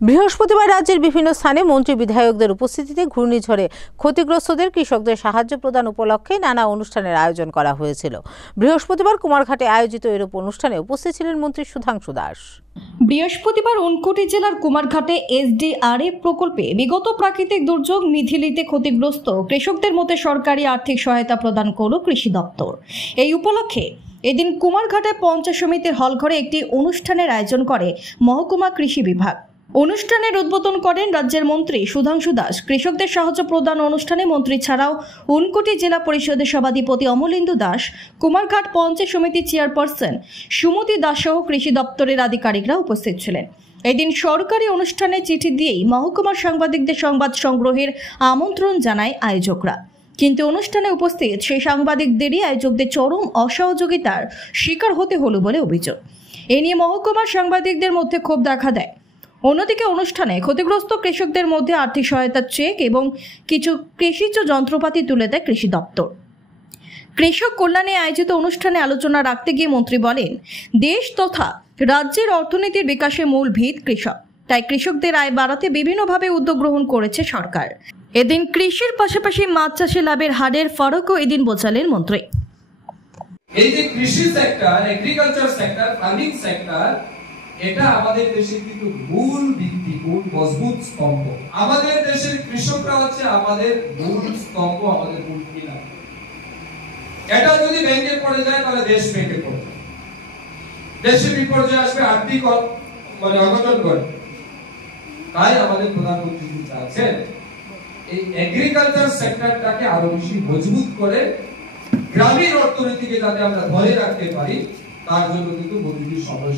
বৃহস্পতিবার রাজ্যের বিভিন্ন স্থানে মন্ত্রী বিধায়কদের উপস্থিতিতে ঘূর্ণিঝড়ে ক্ষতিগ্রস্তদের কৃষকদের সাহায্য প্রদান উপলক্ষে নানা অনুষ্ঠানের আয়োজন করা হয়েছিল। বৃহস্পতিবার কুমারঘাটে আয়োজিত এরূপ অনুষ্ঠানে উপস্থিত ছিলেন মন্ত্রী সুধাংশু দাস। বৃহস্পতিবার ঊনকোটি জেলার কুমারঘাটে এসডিআরএফ প্রকল্পে বিগত প্রাকৃতিক দুর্যোগ মিথিলিতে ক্ষতিগ্রস্ত কৃষকদের মধ্যে সরকারি আর্থিক সহায়তা প্রদান করল কৃষি দপ্তর। এই উপলক্ষে এদিন কুমারঘাটে পঞ্চায়েত সমিতির হলঘরে একটি অনুষ্ঠানের আয়োজন করে মহকুমা কৃষি বিভাগ। অনুষ্ঠানের উদ্বোধন করেন রাজ্যের মন্ত্রী সুধাংশু দাস। কৃষকদের সাহায্য প্রদান অনুষ্ঠানে মন্ত্রী ছাড়াও ঊনকোটি জেলা পরিষদের সভাধিপতি অমলেন্দু দাস, কুমারঘাট পঞ্চায়েত সমিতির চেয়ারপারসন সুমতি দাস সহ কৃষি দপ্তরের আধিকারিকরা উপস্থিত ছিলেন। এদিন সরকারি অনুষ্ঠানে চিঠি দিয়েই মহকুমার সাংবাদিকদের সংবাদ সংগ্রহের আমন্ত্রণ জানায় আয়োজকরা, কিন্তু অনুষ্ঠানে উপস্থিত সেই সাংবাদিকদেরই আয়োজকদের চরম অসহযোগিতার শিকার হতে হলো বলে অভিযোগ। এ নিয়ে মহকুমার সাংবাদিকদের মধ্যে ক্ষোভ দেখা দেয়। অন্যদিকে অনুষ্ঠানে ক্ষতিগ্রস্ত কৃষকদের মধ্যে আর্থিক সহায়তার চেক এবং কিছু কৃষিজ যন্ত্রপাতি তুলে দেয় কৃষি দপ্তর। কৃষক কল্যাণে আয়োজিত অনুষ্ঠানে আলোচনা রাখতে গিয়ে মন্ত্রী বলেন, দেশ তথা রাজ্যের অর্থনীতির বিকাশের মূল ভিত কৃষক, তাই কৃষকদের আয় বাড়াতে বিভিন্নভাবে উদ্যোগ গ্রহণ করেছে সরকার। এদিন কৃষির পাশাপাশি মাছ চাষে লাভের হারের ফারাকও এদিন বোঝালেন মন্ত্রী। এই যে কৃষি sector, agriculture sector, farming sector, এটা আমাদের দেশের কিন্তু মূল ভিত্তি, মূল মজবুত স্তম্ভ। আমাদের দেশের কৃষকরা হচ্ছে আমাদের মূল স্তম্ভ, আমাদের মূল পিলার। এটা যদি ভেঙে পড়ে যায় তাহলে দেশ ভেঙে পড়বে, দেশে বিপর্যয় আসবে, আর্থিক অঘটন ঘটবে। তাই আমাদের প্রধানমন্ত্রী চাচ্ছেন এই এগ্রিকালচার সেক্টরটাকে আরো বেশি মজবুত করে গ্রামীণ অর্থনীতিকে যাতে আমরা ধরে রাখতে পারি, তার জন্য কিন্তু মোদীজির সময়